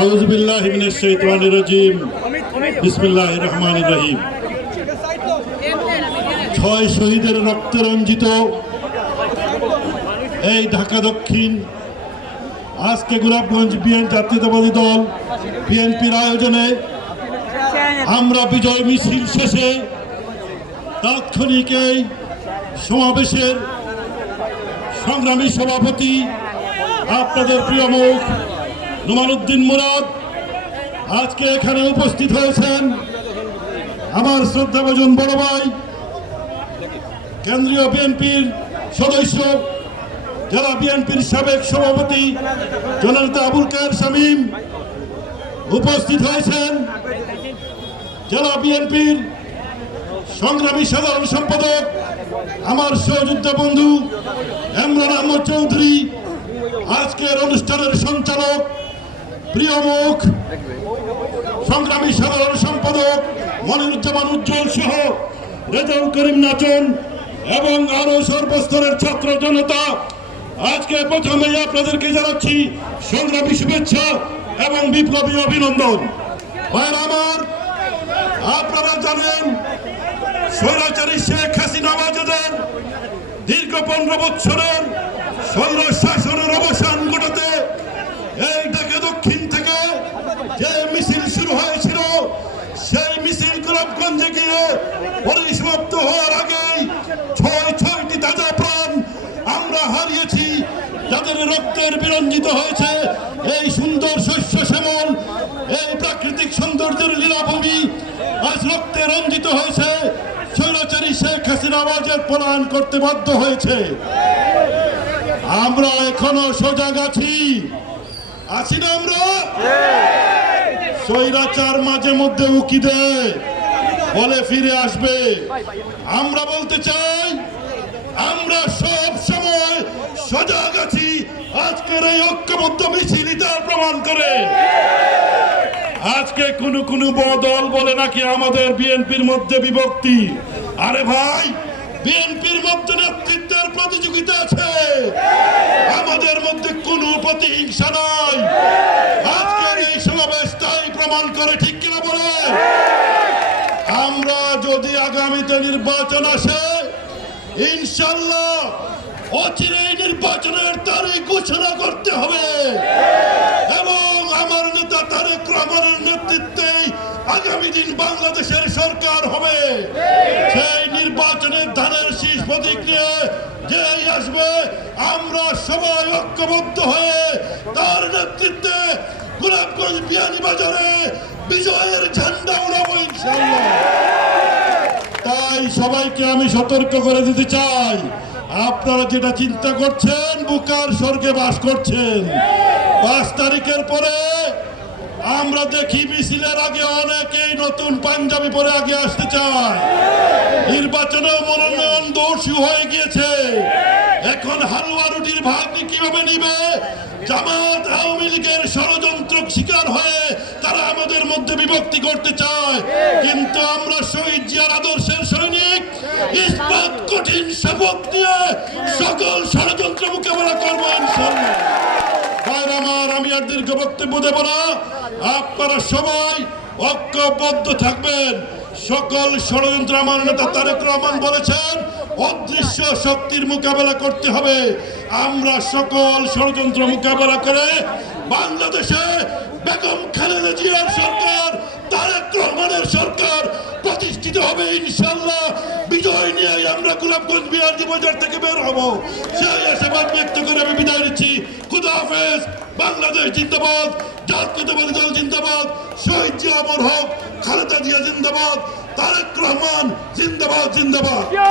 আউযু বিল্লাহি মিনাশ শাইতানির রাজীম। বিসমিল্লাহির রহমানির রহিম। 6 শহীদের রক্তে রঞ্জিত এই ঢাকা দক্ষিণ আজকে গোলাপগঞ্জ জাতীয়তাবাদী দল বিএনপির আয়োজনে আমরা বিজয় মিছিল শেষে তাৎক্ষণিক এই সমাবেশের সংগ্রামী সভাপতি আপনাদের প্রিয় মুখ নোমান উদ্দিন মুরাদ আজকে এখানে উপস্থিত হয়েছেন। আমার শ্রদ্ধাভাজন বড় ভাই কেন্দ্রীয় বিএনপির সদস্য জেলা বিএনপির সাবেক সভাপতি জননেতা আবুল কায়ের শামীম উপস্থিত হয়েছেন। জেলা বিএনপির সংগ্রামী সাধারণ সম্পাদক আমার সহযোদ্ধা বন্ধু ইমরান আহমদ চৌধুরী, আজকের অনুষ্ঠানের সঞ্চালক প্রিয় মুখ সংগ্রামী সাধারণ সম্পাদক মনিরুজ্জামান উজ্জ্বল সহ রেজাউল করিম নাচন এবং আরো সর্বস্তরের ছাত্র জনতা, আজকে প্রথমেই আপনাদেরকে জানাচ্ছি সংগ্রামী শুভেচ্ছা এবং বিপ্লবী অভিনন্দন। ভাইরা আমার, আপনারা জানেন স্বৈরাচারী শেখ হাসিনা বাজাদের দীর্ঘ 15 বছরের স্বৈর শাসনের অবসান ঘটাতে এই ঢাকা দক্ষিণ থেকে যে মিছিল শুরু হয়েছিল সেই মিছিল গোলাপগঞ্জে গিয়ে পরিসমাপ্ত হওয়ার আগেই 6টি তাজা প্রাণ আমরা হারিয়েছি, যাদের রক্তের বিরঞ্জিত হয়েছে এই সুন্দর শস্য শ্যামল এই প্রাকৃতিক সৌন্দর্যের লীলাভূমি আজ রক্তে রঞ্জিত হয়েছে। স্বৈরাচারী শেখ হাসিনা বাজার পলায়ন করতে বাধ্য হয়েছে। আমরা এখনো সজাগ আছি না? আমরা স্বৈরাচার মাঝে মধ্যে উকি দেয়, বলে ফিরে আসবে। আমরা বলতে চাই আমরা সব সময় সজাগ আছি। আজকের এই ঐক্যবদ্ধ মিছিল তার প্রমাণ করে। আজকে কোন দল বলে নাকি আমাদের বিএনপির মধ্যে বিভক্তি। আরে ভাই, বিএনপির মধ্যে নেতৃত্বের প্রতিযোগিতা আছে, আমাদের মধ্যে কোনো প্রতিহিংসা নাই। আজকের এই সমাবেশ তাই প্রমাণ করে, ঠিক কিনা বলে? আমরা যদি আগামীতে নির্বাচন আসে, ইনশাআল্লাহ অচিরেই নির্বাচনের তারিখ ঘোষণা করতে হবে এবং আমার নেতা তারেক রহমানের নেতৃত্বে আগামী দিন বাংলাদেশের সরকার হবে। সেই নির্বাচনের ধানের শীষ প্রতীক নিয়ে যেই আসবে, আমরা সবাই ঐক্যবদ্ধ হয়ে তার নেতৃত্বে গোলাপগঞ্জ বিয়ানীবাজারে বিজয়ের ঝান্ডা উড়াবো ইনশাআল্লাহ। তাই সবাইকে আমি সতর্ক করে দিতে চাই, আপনারা যেটা চিন্তা করছেন বুকার স্বর্গে বাস করছেন। 5 তারিখের পরে আমরা দেখি মিছিলের আগে অনেকেই নতুন পাঞ্জাবি পরে আগে আসতে চায়। নির্বাচনে মনোনয়ন দৌড় হয়ে গিয়েছে, এখন হালুয়া রুটির ভাগ কিভাবে নিবে? জামাত আওয়ামী লীগের ষড়যন্ত্র শিকার হয়ে তারা আমাদের মধ্যে বিভক্তি করতে চায়, কিন্তু আমরা শহীদ জিয়ার আদর্শের সৈনিক, ইসবাত কঠিন শপথ নিয়ে সকল ষড়যন্ত্র মোকাবেলা করবো ইনশাআল্লাহ। ভাইরা আমার, আমি আর দীর্ঘ বক্তব্য দেব না, আপনারা সবাই ঐক্যবদ্ধ থাকবেন। সকল ষড়যন্ত্র, আমার নেতা তারেক রহমান বলেছেন অদৃশ্য শক্তির মোকাবেলা করতে হবে। আমরা সকল ষড়যন্ত্র মোকাবেলা করে বাংলাদেশে বেগম খালেদা জিয়ার সরকার, তারেক রহমানের সরকার প্রতিষ্ঠিত হবে ইনশাআল্লাহ। বিজয় নিয়ে আমরা গোলাপগঞ্জ বিয়ানীবাজার থেকে বের হব, সেই আশাবাদ ব্যক্ত করে আমি বিদায় নিচ্ছি। খুদা হাফেজ। বাংলাদেশ জিন্দাবাদ, জাতীয়তাবাদী দল জিন্দাবাদ, শহীদ জিয়া অমর হোক, খালেদা জিয়া জিন্দাবাদ, তারেক রহমান জিন্দাবাদ জিন্দাবাদ। জিয়া